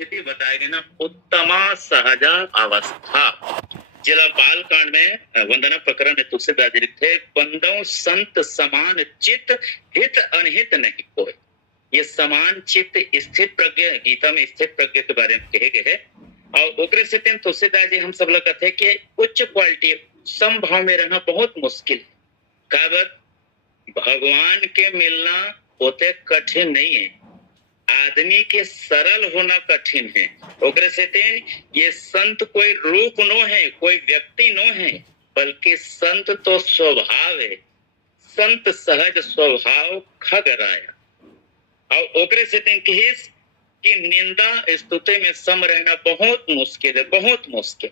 स्थिति बताए गए ना, उत्तमा सहजा अवस्था। जिला बाल कांड में वंदना प्रकरण में तुलसीदास जी लिखते, बंदो संत समान चित्त, हित अनहित नहीं कोई। ये समान चित्त स्थित प्रज्ञ, गीता में स्थित प्रज्ञ के बारे में कहे गए है। और ओकरे से तुलसीदास जी हम सब लोग कहते हैं कि उच्च क्वालिटी समभाव में रहना बहुत मुश्किल है। काबर भगवान के मिलना होते कठिन नहीं है, आदमी के सरल होना कठिन है। ओकरे से ये संत कोई रूप नो है, कोई व्यक्ति नो है, बल्कि संत तो स्वभाव है। संत सहज स्वभाव खगराया। और ओकरे से कि निंदा स्तुति में सम रहना बहुत मुश्किल है, बहुत मुश्किल।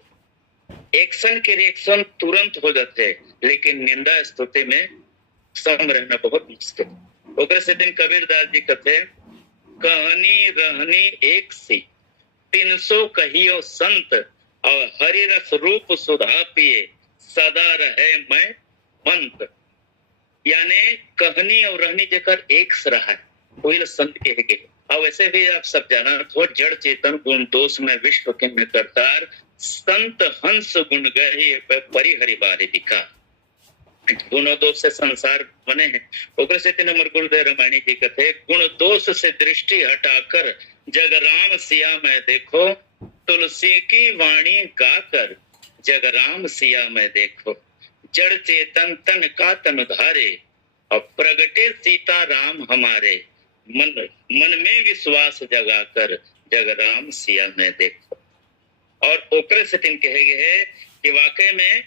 एक्शन के रिएक्शन तुरंत हो जाते हैं, लेकिन निंदा स्तुति में सम रहना बहुत मुश्किल। ओकरे से कबीरदास जी कहते, कहनी रहनी एक सी 300 कहियो संत, और हरि रस रूप सुधा पिए सदा रहे मैं मंत। यानी कहनी और रहनी जेकर एक रहा है वही संत कहे गए। और वैसे भी आप सब जाना हो, जड़ चेतन गुण दोष में विश्व के में करतार, संत हंस गुण गहे परिहरि बारे दिखा। गुण दोष से संसार बने हैं। ओकरे से नंबर गुरुदेव रामायणी जी कहते, गुण दोष से दृष्टि हटाकर जग राम सिया में देखो, तुलसी की वाणी गाकर जग राम सिया में देखो। जड़ चेतन तन का तन धारे, और प्रगटे सीता राम हमारे, मन में विश्वास जगाकर जग राम सिया में देखो। और ओकरे से कहे गए है कि वाकई में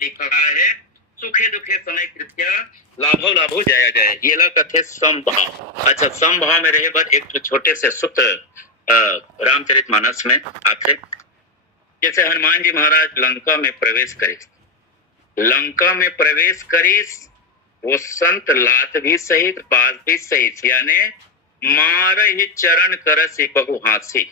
दिखा है, सुखे दुखे समय कृत्या लाभो लाभो जाया जाए। ये ला कथे समभाव। अच्छा, समभाव में रहे बात एक तो छोटे से सूत्र रामचरितमानस में आते, जैसे हनुमान जी महाराज लंका में प्रवेश करे, लंका में प्रवेश करीस, वो संत लात भी सहित बात भी सहित, यानी मार ही चरण करस बहु हासी।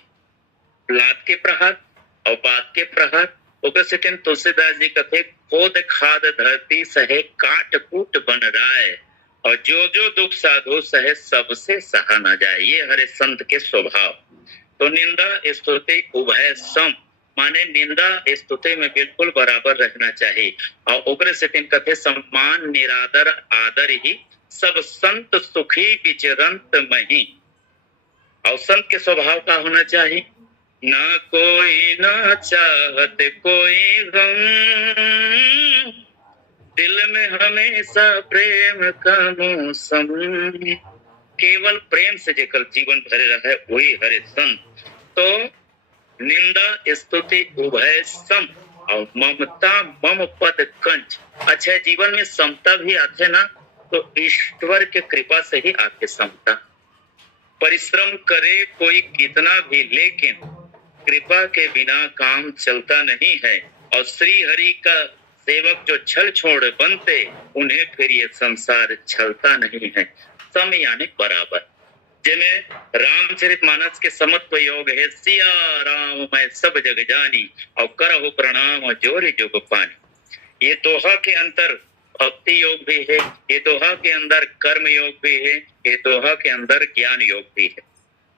लात के प्रहार और बात के प्रहार। तुलसीदास जी कथे, खोद खाद धरती सहे काट कूट बन राय, और जो जो दुख साधु सहे सबसे सहा न जाए। ये हरे संत के स्वभाव। तो निंदा स्तुति उभय सम, माने निंदा स्तुति में बिल्कुल बराबर रहना चाहिए। और उग्र से कथे, सम्मान निरादर आदर ही सब संत सुखी विचरंत मही। और संत के स्वभाव का होना चाहिए, ना कोई ना चाहत कोई गम, दिल में हमेशा प्रेम का मौसम। केवल प्रेम से जेकर जीवन भरे रहे वही हरे संत। तो निंदा स्तुति उभय सम, और ममता मम पद कंच। अच्छा, जीवन में समता भी आते ना, तो ईश्वर के कृपा से ही आते समता। परिश्रम करे कोई कितना भी, लेकिन कृपा के बिना काम चलता नहीं है। और श्री हरि का सेवक जो छल छोड़ बनते, उन्हें फिर ये संसार छलता नहीं है। सम यानी बराबर। जिनमें रामचरितमानस के समत्व योग है, सिया राम मैं सब जग जानी, और करहु प्रणाम जोरि जुग पानी। ये दोहा के अंदर भक्ति योग भी है, ये दोहा के अंदर कर्म योग भी है, ये दोहा के अंदर ज्ञान योग भी है।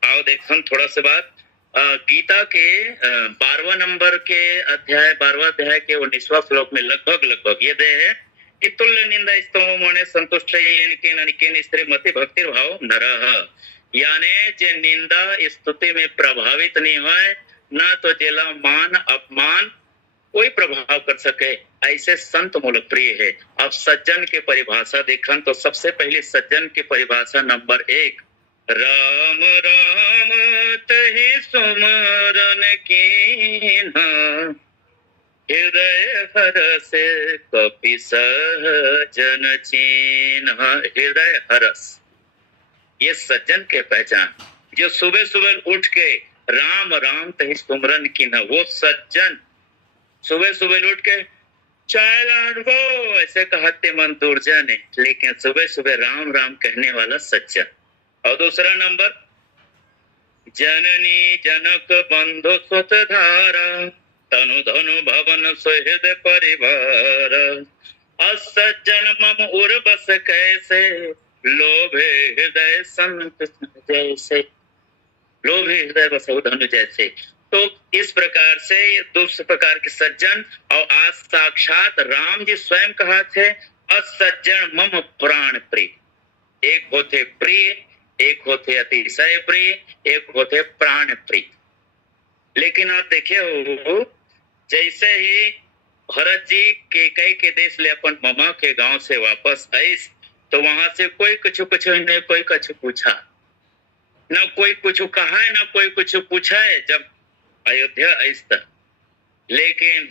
आओ देखो थोड़ा सा बात गीता के 12वां नंबर के अध्याय 12वां अध्याय के 19वां श्लोक में लगभग ये दे है कि तुल्य निंदा स्तोम मने संतुष्ट स्त्री मति भक्ति भाव नरह। यानी जे निंदा स्तुति में प्रभावित नहीं है, ना तो जेला मान अपमान कोई प्रभाव कर सके, ऐसे संत मूल प्रिय है। अब सज्जन के परिभाषा देखन तो सबसे पहले सज्जन की परिभाषा नंबर 1, राम राम तहि सुमरन कीन्हा, हृदय हरस कपि सहजन चीन्ह। हृदय हरस, ये सज्जन के पहचान, जो सुबह सुबह उठ के राम राम तहि सुमरन की न, वो सज्जन सुबह सुबह उठ के चाय लाडो ऐसे कहते मन दुर्जन है, लेकिन सुबह सुबह राम राम कहने वाला सज्जन। और दूसरा नंबर, जननी जनक बंधु सुत धारा, तनु धनु भवन सुहृद परिवार, असज्जन मम उर बस कैसे, लोभे हृदय संत जैसे। लोभे हृदय बसहु धनु जैसे। तो इस प्रकार से ये दूसरे प्रकार के सज्जन, और आज साक्षात राम जी स्वयं कहा थे, असज्जन मम प्राण प्रिय। एक होते प्रिय, एक होते अतिशय प्रिय, एक होते प्राण प्रिय। लेकिन आप देखे हो, जैसे ही भरत जी कैकेयी के देश ले अपन मामा के गांव से वापस आई, तो वहां से कोई कुछ नहीं, कोई कुछ पूछा न, कोई कुछ कहा है न कोई कुछ पूछा है जब अयोध्या ऐसा। लेकिन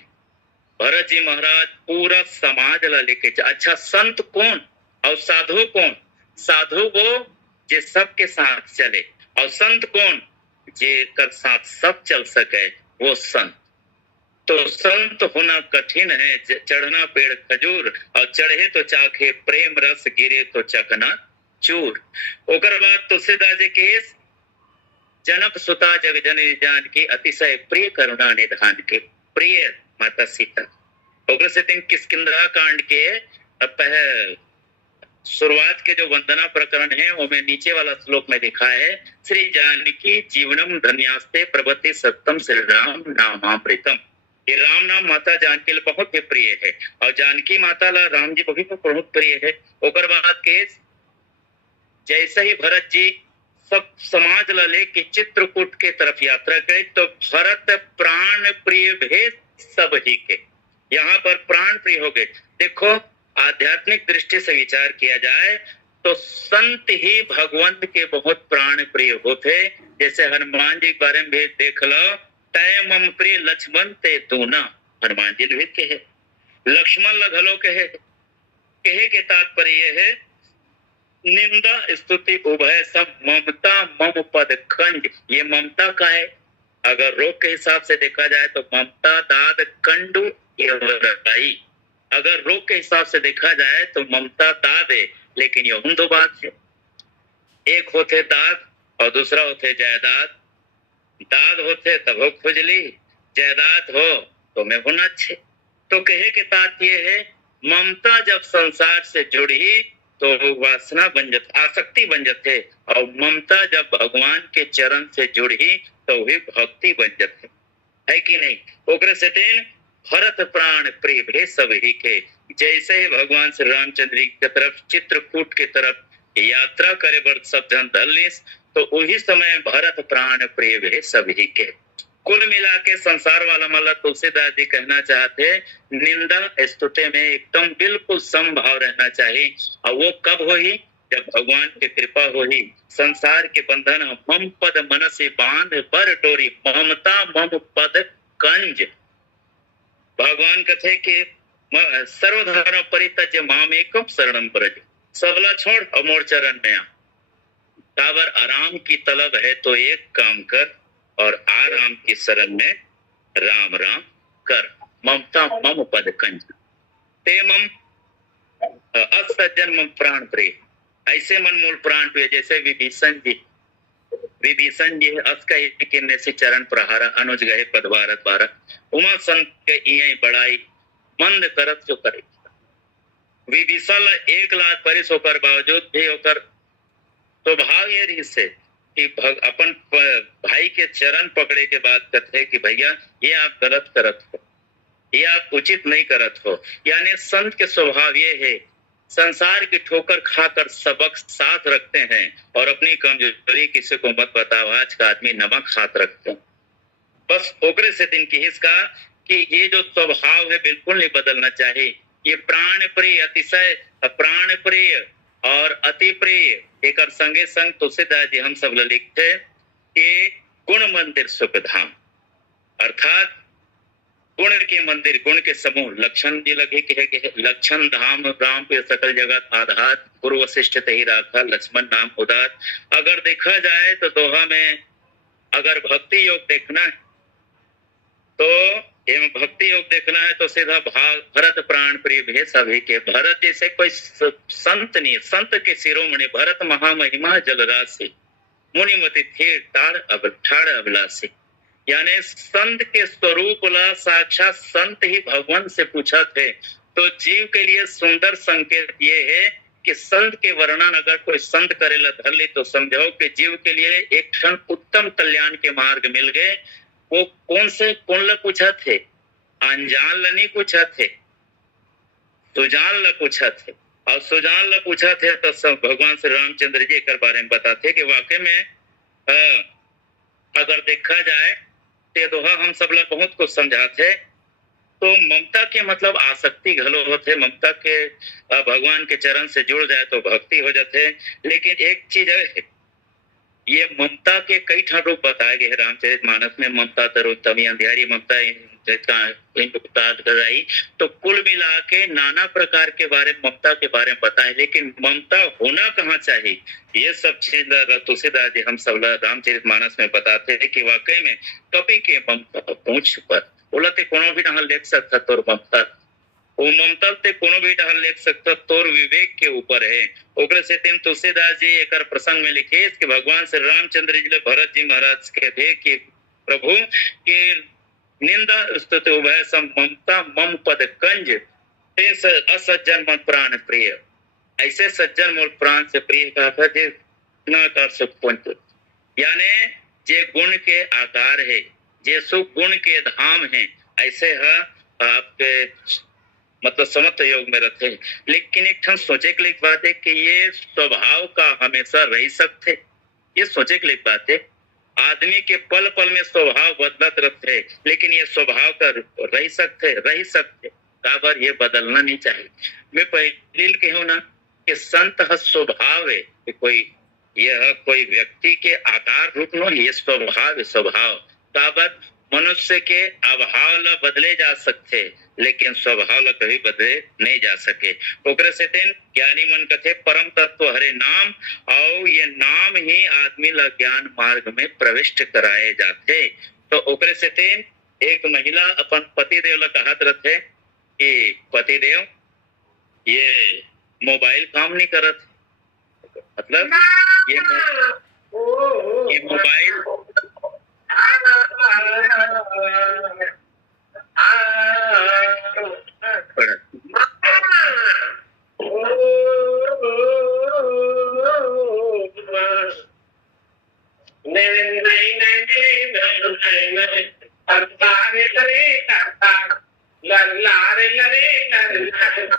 भरत जी महाराज पूरा समाज ला लेके, अच्छा संत कौन और साधु कौन? साधु वो जे सबके साथ चले, और संत कौन? जे कर साथ सब चल सके, वो संत। तो संत होना कठिन है, चढ़ना पेड़ खजूर, और चढ़े तो चाखे प्रेम रस, गिरे तो चकना चूर। ओकर बाद तुलसीदास जी के जनक सुता जग जननी जानकी, अतिशय प्रिय करुणा निधान के, प्रिय माता सीता। ओकर से किष्किंधा कांड के शुरुआत के जो वंदना प्रकरण है, वो में नीचे वाला श्लोक में लिखा है, श्री जानकी जीवनम धन्यास्ते प्रभति सत्यम श्री राम नामामृतम। ये राम नाम माता जानकी बहुत ही प्रिय है, और जानकी माता ला राम जी बहुत प्रिय है। ओकर बाद के जैसे ही भरत जी सब समाज ला लेके चित्रकूट के तरफ यात्रा गए, तो भरत प्राण प्रिय भेद सब ही के, यहाँ पर प्राण प्रिय हो गए। देखो, आध्यात्मिक दृष्टि से विचार किया जाए तो संत ही भगवंत के बहुत प्राण प्रिय होते। जैसे हनुमान जी के बारे में भी देख लो, तय मम प्रिय लक्ष्मण ते दूना, हनुमान जी भी कहे, लक्ष्मण लगलो कहे के तात्पर्य है निंदा स्तुति उभय सब, ममता मम पद खंड। ये ममता का है, अगर रोग के हिसाब से देखा जाए तो ममता दाद कंडू एवराई, अगर रोग के हिसाब से देखा जाए तो ममता दाद है, लेकिन यह दो बात है, एक होते दाद और दूसरा होते जायदाद। दाद होते तब हो खुजली, जायदाद हो तो मैं होना अच्छे। तो कहे के तात ये है, ममता जब संसार से जुड़ी तो वासना बन जाती, आसक्ति बन जाते, और ममता जब भगवान के चरण से जुड़ी तो भी भक्ति बन जाते, है कि नहीं? ओकरे से तीन भरत प्राण प्रिय भे सब ही के। जैसे ही भगवान श्री रामचंद्र जी की तरफ चित्रकूट की तरफ यात्रा करे बर सब जन दलिस, तो वही समय भरत प्राण प्रिय भे सब ही के। कुल मिला के संसार वाला मतलब तुलसीदास जी कहना चाहते, निंदा स्तुति में एकदम बिल्कुल समभाव रहना चाहिए। और वो कब होही? जब भगवान की कृपा होही। संसार के बंधन मम पद मन से बांध बर डोरी, ममता मम पद कंज। भगवान कथे कि सर्वधर्म परित्यज्य मामेकम शरणम व्रज, सबला छोड़ और मोर चरण में आ। काबर आराम की तलब है तो एक काम कर, और आराम की शरण में राम राम कर। ममता मम पद कंज, ते मम असज्जन मम प्राण प्रिय। ऐसे मन मूल प्राण प्रिय, जैसे विभीषण जी अस कही किन्ने से चरण प्रहारा, अनुज गए पदवारत बारा, उमा संत के इये बड़ाई, मंद करत जो करे। विभीषण 1 लाख परिस होकर बावजूद भी होकर स्वभाव ये रही से कि अपन भाई के चरण पकड़े के बाद कहते कि भैया ये आप गलत करत हो, ये आप उचित नहीं करत हो। यानी संत के स्वभाव ये है, संसार की ठोकर खाकर सबक साथ रखते हैं, और अपनी कमजोरी किसी को मत बताओ। आज का आदमी नमक हाथ रखते हैं, बस ओकरे से दिन की हिस्सा कि ये जो स्वभाव है बिल्कुल नहीं बदलना चाहिए। ये प्राण प्रिय, अतिशय प्राण प्रिय और अति प्रिय एक संगे संग तुलसीदास जी हम सब लिखते कि गुण मंदिर सुख धाम, अर्थात गुण के मंदिर, गुण के समूह, लक्षण जी लगे के लक्षण धाम राम पे सकल जगत आधार, गुरु वशिष्ठ तही राखा, लक्ष्मण नाम उदार। अगर देखा जाए तो दोहा में अगर भक्ति योग देखना है तो एवं भक्ति योग देखना है तो सीधा भाग भरत प्राण प्रिय भे सभी के। भरत जैसे कोई संत नहीं, संत के शिरोमणि भरत महामहिमा जलराशि, मुनिमति थे ठाड़ अभिलाषी। यानी संत के स्वरूप ला साक्षात संत ही भगवान से पूछा थे। तो जीव के लिए सुंदर संकेत ये है कि संत के वर्णन अगर कोई संत करेला धर ले तो समझो कि जीव के लिए एक क्षण उत्तम कल्याण के मार्ग मिल गए। वो कौन ला पूछा थे? अनजान ला नहीं पूछा थे, सुजान ला पूछा थे। और सुजान ला पूछा थे तो सब भगवान श्री रामचंद्र जी के बारे में बताते कि वाकई में अगर देखा जाए ते दोहा हम सब ला बहुत कुछ समझाते। तो ममता के मतलब आसक्ति घलो होते, ममता के भगवान के चरण से जुड़ जाए तो भक्ति हो जाते। लेकिन एक चीज है, ये ममता के कई ठा रूप बताए गए रामचरित मानस में। ममता तरुतमी अंधियारी ममता कराई, तो कुल मिला के नाना प्रकार के बारे में ममता के बारे में बताए। लेकिन ममता होना कहाँ चाहिए, ये सब चीज तुलसीदास जी हम सब रामचरित मानस में बताते हैं कि वाकई में कपि के ममता पूछ पर बोलते कोनो भी नहल देख सकता तोर ममता, वो ममता ते कोनो भी ढहल लिख सकता तोर विवेक के ऊपर है। ओकरे से तीन तुलसीदास जी एक प्रसंग में लिखे कि भगवान श्री रामचंद्र जी भरत जी महाराज के थे कि प्रभु के निंदा स्तुति उभय सम ममता मम पद कंज असज्जन मन प्राण प्रिय। ऐसे सज्जन मोर प्राण से प्रिय कहा था जे न कर सुख, यानी जे गुण के आकार है, जे सुख गुण के धाम है, ऐसे है आपके मतलब समत्व योग में रहते हैं। लेकिन एक ठन सोचे के लिए बात है कि ये स्वभाव का हमेशा रह सकते, ये सोचे के लिए बात है। आदमी के पल पल में स्वभाव बदलत रहते हैं, लेकिन ये स्वभाव का रह सकते काबर ये बदलना नहीं चाहिए। मैं पहले कहूँ ना कि संत स्वभाव है कि कोई व्यक्ति के आकार रूप नो, ये स्वभाव काबर मनुष्य के अभाव ला बदले जा सकते, लेकिन स्वभाव ला कभी बदले नहीं जा सके। ओकरे से तेन ज्ञानी मन कथे परम तत्व हरे नाम, और ये नाम ही आदमी ला ज्ञान मार्ग में प्रविष्ट कराए जाते। तो ओकरे से तेन एक महिला अपन पतिदेव ला कहत रहते कि पतिदेव ये मोबाइल काम नहीं करत, मतलब ये मोबाइल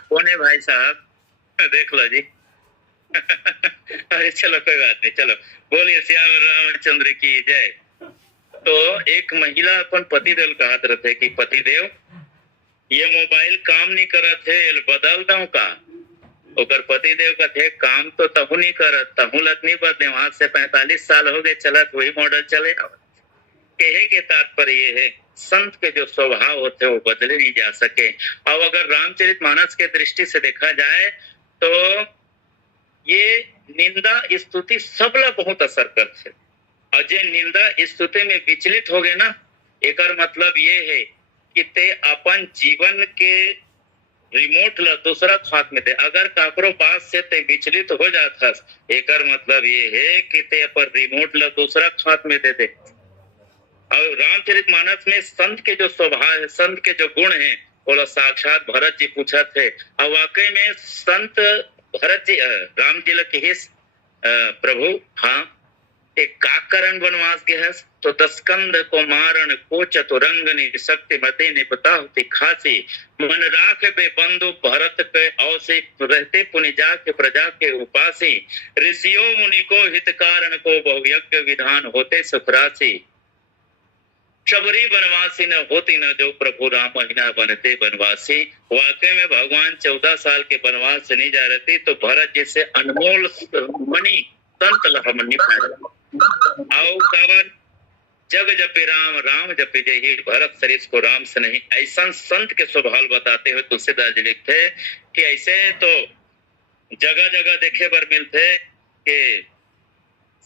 कौन है भाई साहब? देख लो जी। अरे चलो कोई बात नहीं, चलो बोलिए श्याम रामचंद्र की जय। तो एक महिला अपन पतिदेव कहत रहते कि पतिदेव ये मोबाइल काम नहीं करत है, बदल दऊ का? ओकर पतिदेव कहते काम तो तहु नहीं करत, तहु लत नहीं बदले, वहां से 45 साल हो गए चलत वही मॉडल चले। कहे के तात्पर्य ये है संत के जो स्वभाव होते वो बदले नहीं जा सके। और अगर रामचरित मानस के दृष्टि से देखा जाए तो ये निंदा स्तुति सबला बहुत असर करते, और जे निंदा स्तुति में विचलित हो गए ना, एकर मतलब ये है कि ते अपन जीवन के रिमोट ला दूसरा हाथ में दे। अगर काकरो पास से ते विचलित हो जाता, एकर मतलब ये है कि ते अपन रिमोट ला दूसरा हाथ में दे दे। और रामचरित मानस में संत के जो स्वभाव है, संत के जो गुण है, वो साक्षात भरत जी पूछा थे। और वाकई में संत भरत जी राम जी लगे प्रभु हाँ एक काकरण वनवास गए, तो दस्कंद को मारण को चतुरंग शक्ति मते निपता होती खासी, मन राख बे बंधु भरत पे औसे रहते पुनि जाके प्रजा के उपासी, ऋषियों मुनि को हित कारण को बहुयज्ञ विधान होते सुखरासी, शबरी बनवासी न होती न जो प्रभु राम महीना बनते बनवासी। वाकई में भगवान 14 साल के बनवास से नहीं जा रहे थे, तो भरत जैसे अनमोल मणि संत लहमनी पाए। आओ कावन जग जपे राम राम जपे जही, भरत सरिस को राम से नहीं। ऐसा संत के स्वभाव बताते हुए तुलसीदास जी लिखते कि ऐसे तो जगह जगह देखे बर मिलते कि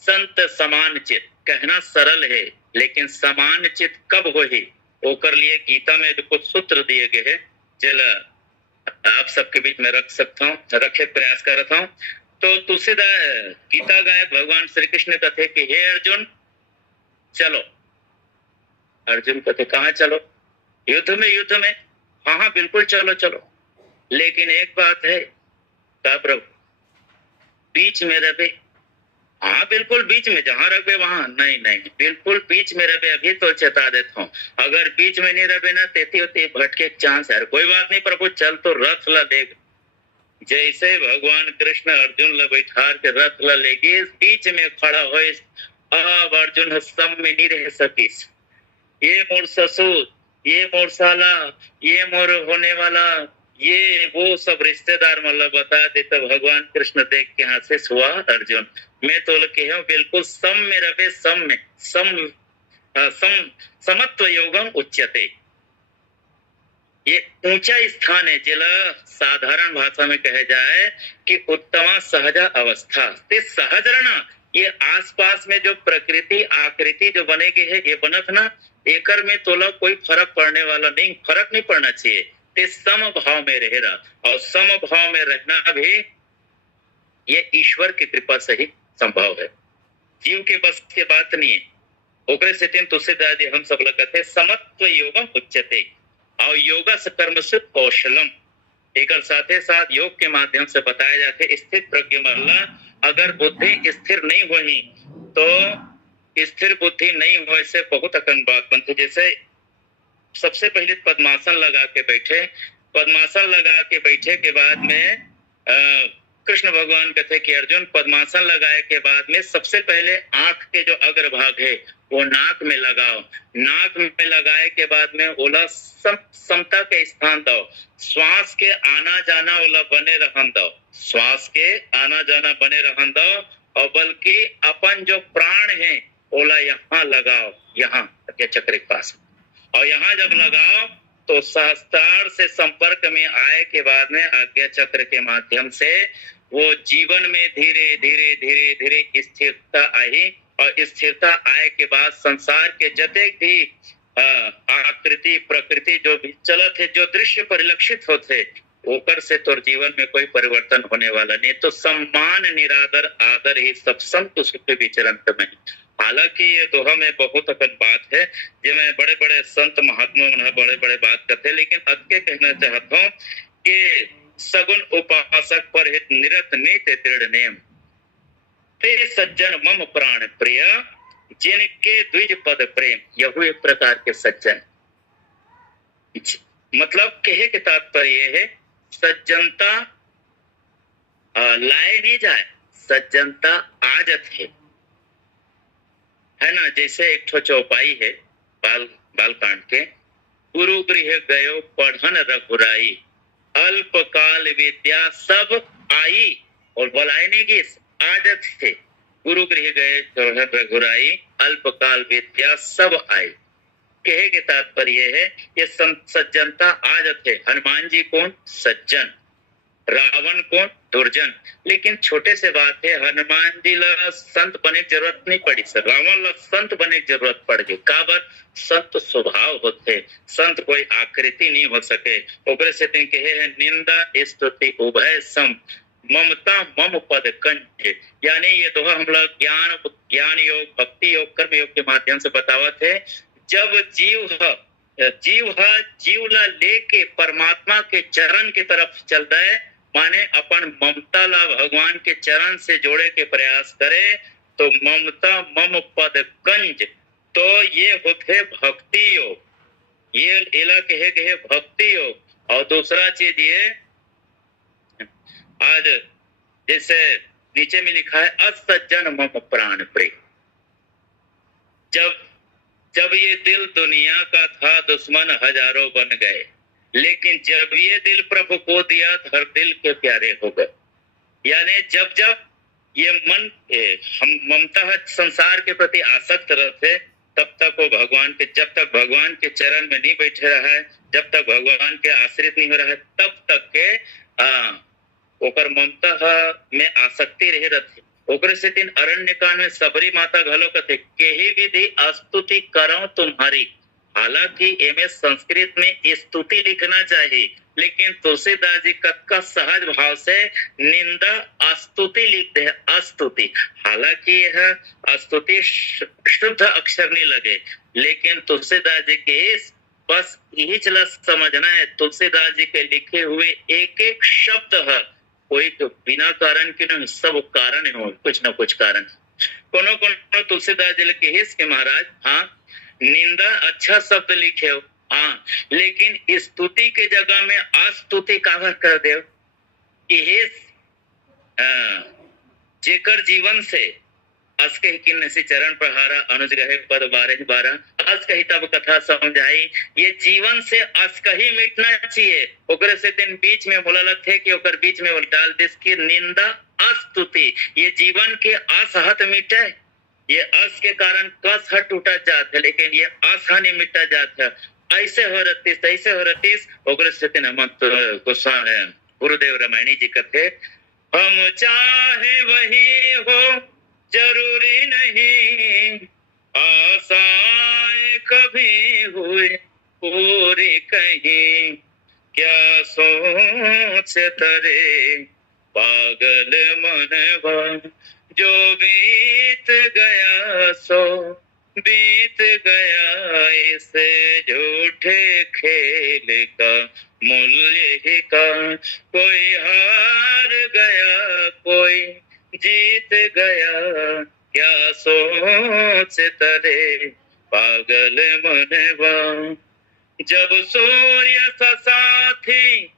संत समान चित, कहना सरल है लेकिन समान चित कब हो ही, ओकर लिए गीता में कुछ सूत्र दिए गए हैं, जला आप सबके बीच में रख सकता हूँ, रखे प्रयास कर रहा हूँ। तो तुलसीदास गीता गायक भगवान श्री कृष्ण कहते कि हे अर्जुन चलो। अर्जुन कहते कहाँ चलो? युद्ध में, युद्ध में। हाँ हाँ बिल्कुल चलो चलो, लेकिन एक बात है, का प्रभु बीच में रहे? हाँ बिल्कुल बीच में, जहां रहे वहां नहीं नहीं, बिल्कुल बीच में रहे। अभी तो चेता देता हूँ, अगर बीच में नहीं रहे ना तेती होती भटके चांस है। कोई बात नहीं प्रभु, चल तो रथ ला देख। जैसे भगवान कृष्ण अर्जुन ला बैठार के रथ ला लेके बीच में खड़ा हो, अब अर्जुन सम में नहीं रह सकीस। ये मोर ससुर, ये मोर साला, ये मोर होने वाला, ये वो सब रिश्तेदार मतलब बता दे। तो भगवान कृष्ण देख के हंसे, हुआ अर्जुन मैं तो लगे हूँ बिल्कुल सम में रहे, सम में समत्व योगम उच्यते। ये ऊंचा स्थान है, जिला साधारण भाषा में कहे जाए कि उत्तमा सहजा अवस्था ते सहज रहना। ये आसपास में जो प्रकृति आकृति जो बनेगी है, ये बनत ना, एकर में तोला कोई फर्क पड़ने वाला नहीं, फर्क नहीं पड़ना चाहिए। ते सम भाव में रह रहा, और सम भाव में रहना भी ये ईश्वर की कृपा से ही संभव है, जीव के बस के बात नहीं है। ओकरे से तीन तुलसीदास जी हम सब लोग कहते समत्व योगम उच्यते, और योग कर्म से कौशलम। एक साथे साथ योग के माध्यम से बताया जाते स्थित प्रज्ञ मल्ला, अगर बुद्धि स्थिर नहीं हुई तो स्थिर बुद्धि नहीं हो से बहुत अकन बात बनती। जैसे सबसे पहले पद्मासन लगा के बैठे, पद्मासन लगा के बैठे के बाद में कृष्ण भगवान कहते कि अर्जुन पद्मासन लगाए के बाद में सबसे पहले आंख के जो अग्रभाग है वो नाक में लगाओ, नाक में लगाए के बाद में ओला समता के स्थान दो, श्वास के आना जाना ओला बने रहन दो, श्वास के आना जाना बने रहन दो, और बल्कि अपन जो प्राण है ओला यहाँ लगाओ, यहाँ चक्र के पास। और यहाँ जब लगाओ तो सहस्त्रार से संपर्क में आए के बाद में आज्ञा चक्र के माध्यम से वो जीवन में धीरे धीरे धीरे धीरे स्थिरता आई, और स्थिरता आए के बाद संसार के जते भी आकृति प्रकृति जो भी चलत है, जो दृश्य परिलक्षित होते ओकर से तो जीवन में कोई परिवर्तन होने वाला नहीं। तो सम्मान निरादर आदर ही सब संत सुख विचरण में। हालांकि ये दोहा में बहुत अकन बात है, जिसमें बड़े बड़े संत महात्मा बड़े बड़े बात करते, लेकिन अतके कहना चाहता हूँ कि सगुन उपासक पर हित निरत नीत दृढ़ नेम, ते सज्जन मम प्राण प्रिय, जिनके द्विज पद प्रेम। यह एक प्रकार के सज्जन, मतलब कहे के तात्पर्य है सज्जनता लाए नहीं जाए, सज्जनता आजत है ना। जैसे एक ठो चौपाई है बाल कांड के, गुरु गृह गयो पढ़न रघुराई, अल्पकाल विद्या सब आई, और बोलाए नहीं कि आदत है। गुरु गृह गए पढ़न रघुराई, अल्पकाल विद्या सब आई। कहे के तात्पर्य है ये सज्जनता आदत है। हनुमान जी कौन? सज्जन। रावण कौन? दुर्जन। लेकिन छोटे से बात है, हनुमान जी ला संत बने की जरूरत नहीं पड़ी सर, रावण ला संत बने की जरूरत पड़ गई। काबर? संत स्वभाव होते, संत कोई आकृति नहीं हो सके। ओकरे से तीन कहे है निंदा स्तुति उभय सम, ममता मम पद कंठ। यानी ये दोहा हम लोग ज्ञान योग भक्ति योग कर्म योग के माध्यम से बतावत है। जब जीव ला लेके परमात्मा के चरण की तरफ चल रहे, माने अपन ममता ला भगवान के चरण से जोड़े के प्रयास करे, तो ममता मम पद कंज, तो ये होते भक्ति योग, ये इला कहे भक्ति योग। और दूसरा चीज ये आज जैसे नीचे में लिखा है असज्जन मम प्राण प्रिय। जब ये दिल दुनिया का था दुश्मन हजारों बन गए, लेकिन जब ये दिल प्रभु को दिया हर दिल के प्यारे हो गए। यानी जब जब ये मन हम ममता संसार के प्रति आसक्त रहते, तब तक वो भगवान के, जब तक भगवान के चरण में नहीं बैठे रहा है, जब तक भगवान के आश्रित नहीं हो रहा है, तब तक के ओकर ममता में आसक्ति रही रहती। ओकरे से तीन अरण्य कांड में सबरी माता घलो कथे केही विधि स्तुति करो तुम्हारी। हालांकि एमे संस्कृत में स्तुति लिखना चाहिए, लेकिन तुलसीदास जी कक्का सहज भाव से निंदा स्तुति लिखते हैं, अस्तुति। हालांकि यह स्तुति शुद्ध अक्षर नहीं लगे, लेकिन तुलसीदास जी के बस यही चला समझना है, तुलसीदास जी के लिखे हुए एक एक शब्द है, कोई तो बिना कारण के नहीं, सब कारण हो, कुछ न कुछ कारण। कोनो कोनो तुलसीदास जी लिखे हिस के महाराज, हाँ निंदा अच्छा शब्द लिखे हो, हाँ, लेकिन स्तुति के जगह में अस्तुति काहे कर दे कि जेकर जीवन से अस कही किन्न से चरण प्रहारा अनुज गहे पद 12 अस कही तब कथा समझाई। ये जीवन से अस कही मिटना चाहिए, ओकरे से दिन बीच में मुलालत थे कि ओकर बीच में डाल दिस की निंदा अस्तुति। ये जीवन के असहत मिटे, ये अस के कारण कस हट टूटा जात है, लेकिन ये असहानि मिटा जात है। ऐसे हो रतीस, ऐसे हो रतीस, ओकरे से दिन मत गोस्वामी गुरुदेव रामायणी जी कहते हम चाहे वही हो जरूरी नहीं, आशाएं कभी हुए पूरी कहीं, क्या सोच तरे पागल मनवा, जो बीत गया सो बीत गया, इसे झूठे खेल का मूल्य ही का, कोई हार गया कोई जीत गया, क्या सोच तरे पागल मनवा, जब सूर्य सा साथी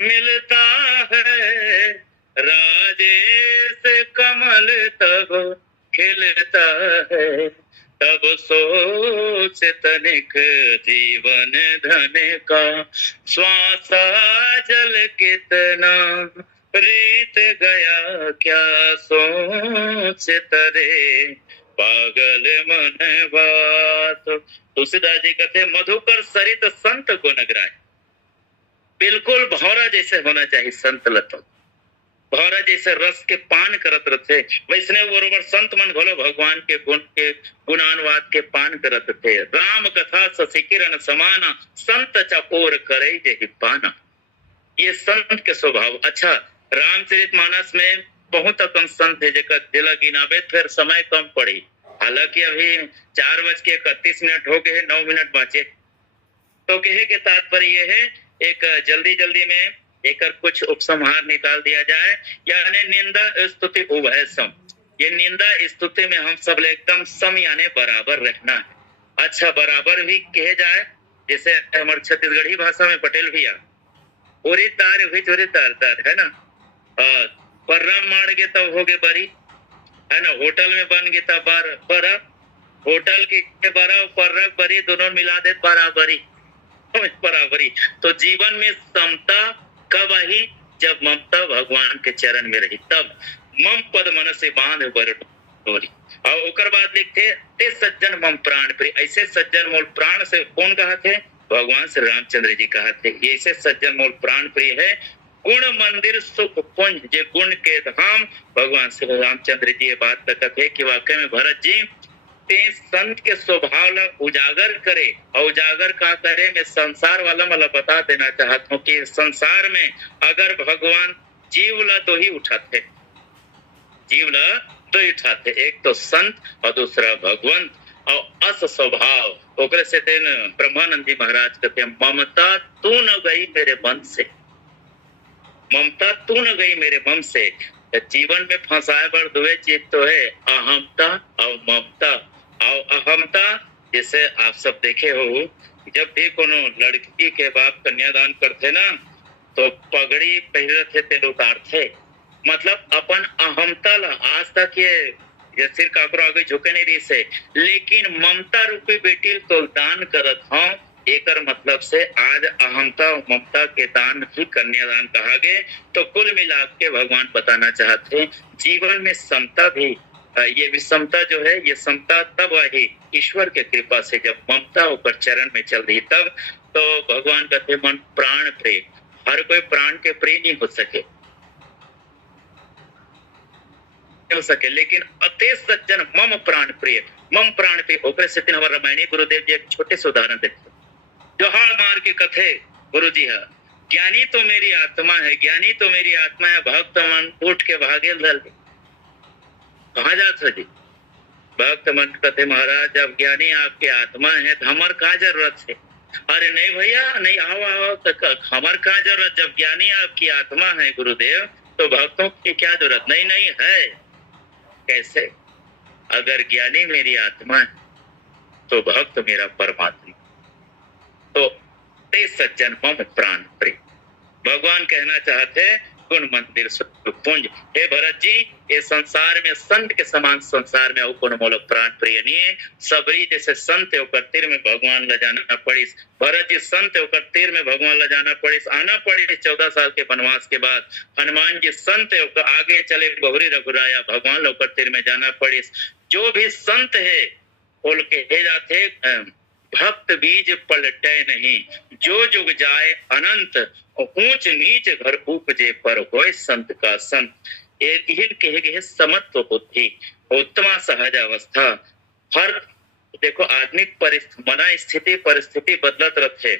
मिलता है, राजेश कमल तब खिलता है, तब सोच तनिक जीवन धन का, श्वासा जल कितना प्रीत गया, क्या सोच तरे पागल मनवा। तो तुलसीदास जी कहते मधुकर सरित संत गुण ग्राय, बिल्कुल भौरा जैसे होना चाहिए संत लतो, भौरा जैसे रस के पान करत रथे, वैसने बरोबर संत मन भलो भगवान के गुण के गुणानुवाद के पान करत थे। राम कथा शशि किरण समाना, संत चकोर करे जेहि पाना। ये संत के स्वभाव। अच्छा, रामचरित मानस में बहुत कम संत है जेकर दिला गिनाबे फिर समय कम पड़ी। हालांकि अभी 4:31 हो गए हैं, 9 मिनट बचे। तो कहे के तात्पर्य है एक जल्दी जल्दी में एक कुछ उपसंहार निकाल दिया जाए, यानी निंदा स्तुति उभय सम। ये निंदा स्तुति में हम सब एकदम सम यानी बराबर रहना है। अच्छा, बराबर भी कहे जाए, जैसे हमारे छत्तीसगढ़ी भाषा में पटेल भैया ओरी तार हुई चोरी तार तार है ना, पर्रा मार गे तब हो गए बरी है ना, होटल में बन गए तब बरा, होटल के बरा पर्रा बरी दोनों मिला दे बराबरी बराबरी। तो जीवन में समता कब आई? जब ममता भगवान के चरण में रही, तब मम पद मन से बांध बर डोरी। और ओकर बाद लिखते ते सज्जन मम प्राण प्रिय। ऐसे सज्जन मोल प्राण से कौन कहा थे? भगवान श्री रामचंद्र जी कहा थे, ऐसे सज्जन मोल प्राण प्रिय है। गुण मंदिर सुख पुंज, जे गुण के धाम। भगवान श्री रामचंद्र जी ये बात तक है कि वाकई में भरत जी ते संत के स्वभाव ला उजागर करे, और उजागर का करे मैं संसार वाला मला बता देना चाहता हूँ कि संसार में अगर भगवान जीव ला दो ही उठाते, जीव ला दो ही उठाते, एक तो संत और दूसरा भगवंत। और अस स्वभाव ओकरे से दिन ब्रह्मानंद जी महाराज कहते ममता तू न गई मेरे मन से, ममता तू न गई मेरे मन से। जीवन में फंसाए बर दुए चीज तो है अहमता और ममता। और अहमता जैसे आप सब देखे हो, जब भी कोनो लड़की के बाप कन्यादान करते ना तो पगड़ी पहले थे तेल उतारते, मतलब अपन अहमता ला आज तक ये सिर काकरो आगे झुके नहीं रही से, लेकिन ममता रूपी बेटी तो दान करत हूँ। एकर मतलब से आज अहमता और ममता के दान ही कन्यादान कहा गए। तो कुल मिला के भगवान बताना चाहते हैं जीवन में समता भी ये विषमता जो है, ये समता तब आई ईश्वर के कृपा से, जब ममता ऊपर चरण में चल रही तब। तो भगवान कहते मन प्राण प्रिय, हर कोई प्राण के प्रिय नहीं हो सके, लेकिन अते सज्जन मम प्राण प्रिय, मम प्राण प्रिय ओकरे से तीन हमारे रामायणी गुरुदेव जी एक छोटे से उदाहरण देते, जो हाड़ मार के कथे गुरु जी है, ज्ञानी तो मेरी आत्मा है, ज्ञानी तो मेरी आत्मा है, भक्त मन उठ के भागे दल। कहा जाता जी भक्त मन कहते महाराज जब ज्ञानी आपके आत्मा है तो हमार का जरूरत है? अरे नहीं भैया नहीं, आओ आओ, तक हमार का जरूरत, जब ज्ञानी आपकी आत्मा है गुरुदेव तो भक्तों की क्या जरूरत? नहीं नहीं है। कैसे? अगर ज्ञानी मेरी आत्मा है तो भक्त मेरा परमात्मा, तो ते सज्जन मम प्राण प्रिय। भगवान कहना चाहते गुण मंदिर पुंज, हे भरत जी ये संसार में संत के समान संसार में गुण मोलक प्राण प्रिय नहीं है। सबरी जैसे संत होकर तीर में भगवान ला जाना पड़ी, भरत जी संत होकर तीर में भगवान ला जाना पड़ी, आना पड़ी 14 साल के वनवास के बाद। हनुमान जी संत होकर आगे चले, बहुरी रघुराया भगवान होकर तीर में जाना पड़ी। जो भी संत है बोल के हे जाते भक्त बीज पलटे नहीं, जो जुग जाए अनंत, ऊंच नीच घर उपजे पर होय संत का संत। एक ही कहे गए समत्व बुद्धि, उत्तमा सहज अवस्था। हर देखो आदमी मना स्थिति परिस्थिति बदलत रहते,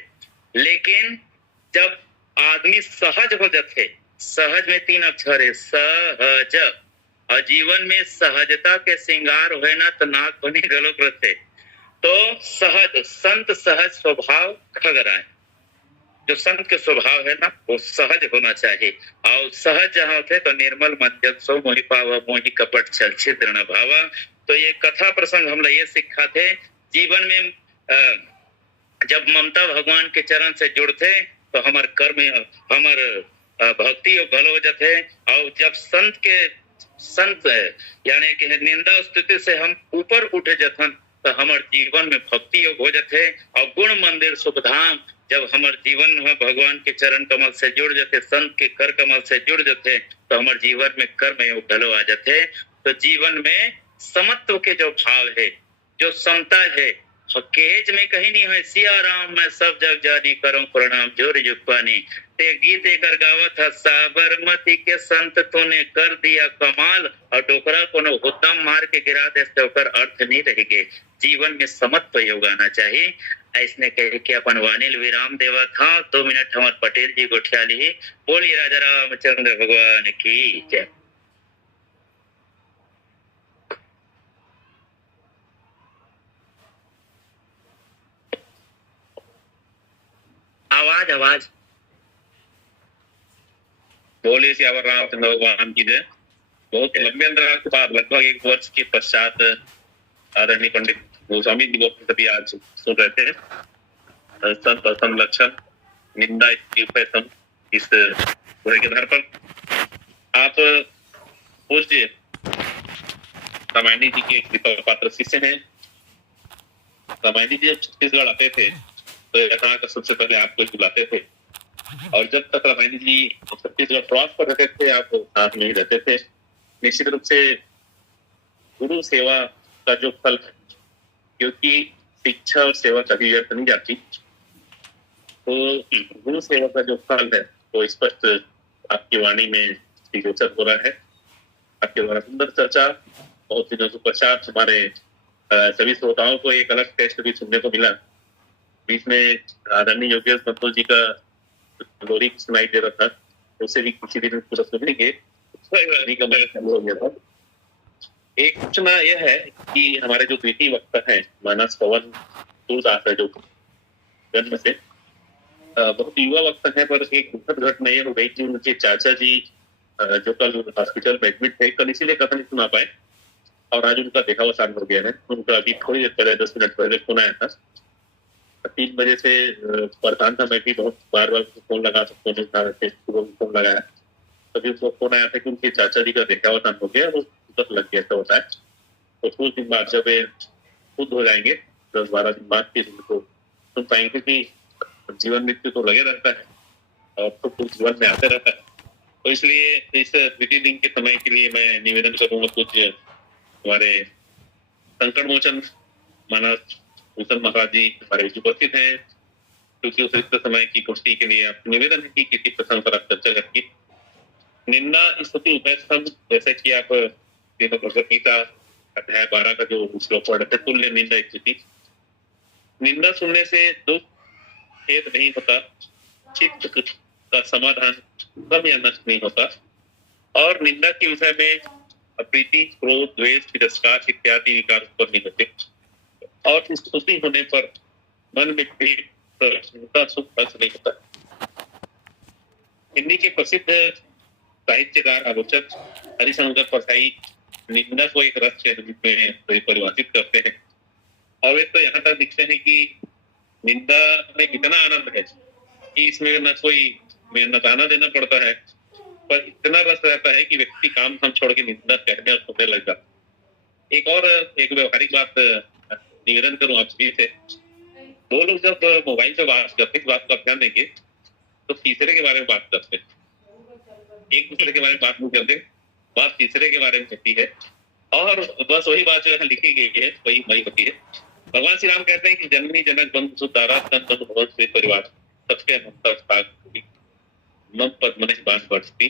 लेकिन जब आदमी सहज हो जाते, सहज में 3 अक्षर है सहज, और जीवन में सहजता के श्रृंगार हुए ना तो नाक बनी गलोक रहते। तो सहज संत सहज स्वभाव खगराए, जो संत के स्वभाव है ना वो सहज होना चाहिए। और सहज जहाँ होते तो निर्मल मध्यम सो मोहि पावा, मोहि कपट छल छिद्र न भावा। तो ये कथा प्रसंग हम लोग ये सीखा थे जीवन में, जब ममता भगवान के चरण से जुड़ते तो हमार कर्म हमार भक्ति भल हो जाते। और जब संत यानी कि निंदा स्तुति से हम ऊपर उठे जथन तो हमार जीवन में भक्ति योग हो जाते। और गुण मंदिर शुभ धाम, जब हमारे जीवन में भगवान के चरण कमल से जुड़ जाते, संत के कर कमल से जुड़ जाते तो हमारे जीवन में कर्म योग ढलो आ जाते। तो जीवन में समत्व के जो भाव है, जो समता है, केज में कहीं नहीं है। सिया राम मैं सब जग जानी करूं प्रणाम जोर जुपानी, ते गीत एक गावत था साबरमती के संत तूने कर दिया कमाल, और डोकरा को हुद्दम मार के गिरा दे तो अर्थ नहीं रहेंगे। जीवन में समत्व योग आना चाहिए। ऐसने कहे कि अपन वानिल विराम देवा था 2 मिनट हमारे पटेल जी गोठियाली। बोलिए राजा रामचंद्र भगवान की जय। आवाज आवाज बोले सियावर रामचंद्र भगवान की जय। बहुत लंबे अंतराल के बाद लगभग 1 वर्ष के पश्चात आदरणीय पंडित गोस्वामी जी को कभी आज सुन रहे थे। संत असम लक्षण निंदा इस बुरे के आधार पर आप पूज्य रामायणी जी के कृपा पात्र शिष्य हैं। रामायणी जी जब छत्तीसगढ़ आते थे तो यहाँ का सबसे पहले आपको बुलाते थे, और जब तक रामायणी जी छत्तीसगढ़ प्रवास पर रहते थे आप साथ में ही रहते थे। निश्चित रूप से गुरु सेवा का जो फल है, क्योंकि शिक्षा और सेवा कभी व्यर्थ नहीं जाती, तो गुरु सेवा का जो फल है वो स्पष्ट आपकी वाणी में गोचर हो रहा है। आपके द्वारा सुंदर चर्चा, बहुत दिनों के पश्चात हमारे सभी श्रोताओं को एक अलग टेस्ट भी सुनने को मिला। बीच में आदरणीय योगेश संतोष जी का लोरी सुनाई दे रहा था, उसे भी किसी दिन पूरा सुनेंगे। हो गया था। एक सूचना यह है कि हमारे जो द्वितीय वक्ता है मानस पवन सूरदास है, जो जन्म से बहुत युवा वक्ता है, पर एक दुखद घटना यह हो गई कि उनके चाचा जी जो कल हॉस्पिटल में एडमिट थे, कल इसीलिए कथा नहीं सुना पाए, और आज उनका देहावसान हो गया है। उनका अभी थोड़ी देर पहले 10 मिनट पहले फोन आया था। 3 बजे से परेशान था, मैं भी बहुत बार फोन लगा तो फोन उठा रहे थे, फोन लगाया तभी उसको फोन आया था कि उनके चाचा जी का देहावसान हो गया, वो लग गया ऐसा होता है। तो कुछ दिन बाद जब खुद हो जाएंगे 10-12 दिन बाद फिर उनको सुन पाएंगे कि जीवन मृत्यु तो लगे रहता है और तो कुछ जीवन में आते रहता है। तो इसलिए इस द्वितीय दिन के समय के लिए मैं निवेदन करूंगा कुछ हमारे संकट मोचन मानस भूषण महाराज जी हमारे बीच उपस्थित हैं, क्योंकि उस रिक्त समय की कुर्सी के लिए आपसे निवेदन है कि किसी प्रसंग पर आप चर्चा करिए। निंदा स्तुति उभय स्तंभ, जैसे कि आप भगवत गीता अध्याय 12 का जो श्लोक पढ़ रहे थे, तुल्य निंदा स्तुति। निंदा सुनने से दुख खेद नहीं होता, चित्त का समाधान कम या नष्ट नहीं होता, और निंदा के विषय में अप्रीति, क्रोध, द्वेष, तिरस्कार इत्यादि विकार उत्पन्न नहीं होते, और स्तुति होने पर मन में भी प्रसन्नता, सुख हर्ष नहीं होता। हिंदी के प्रसिद्ध साहित्यकार आलोचक हरिशंकर परसाई निंदा को एक रस के रूप में परिभाषित करते हैं, और वे तो यहाँ तक लिखते हैं कि निंदा में इतना आनंद है कि इसमें न कोई मेहनताना देना पड़ता है, पर इतना रस रहता है कि व्यक्ति काम हम छोड़ के निंदा कहने और सुनने लग जाता। एक व्यवहारिक बात निवेदन करूं आप सभी से, दो लोग जब मोबाइल पे बात करते हैं, बात का ध्यान देंगे तो तीसरे के बारे में बात करते हैं, एक दूसरे के बारे में बात नहीं करते, बात तीसरे के बारे में होती है, और बस वही बात जो है लिखी गई है वही होती है। भगवान श्री राम कहते हैं कि जननी जनक बंधु सुतारा तन तनु भवन से परिवार सबके ममता साग होगी, मम पद्म ने बांध बढ़ती।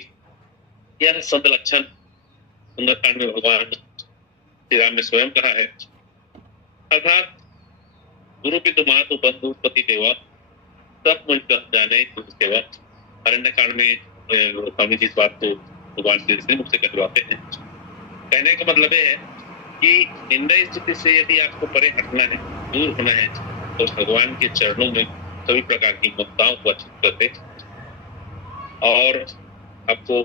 यह संत लक्षण सुंदरकांड में भगवान श्री राम ने स्वयं कहा है। अर्थात गुरु पितु मातु बंधु पति देवा सब मुझ जाने सेवा। अरण्य कांड में स्वामी जी इस बात को भगवान श्री मुझसे कहलवाते हैं। कहने का मतलब है कि निंदा स्थिति से यदि आपको परे हटना है, दूर होना है, तो भगवान के चरणों में सभी प्रकार की ममताओं को अच्छी करते और आपको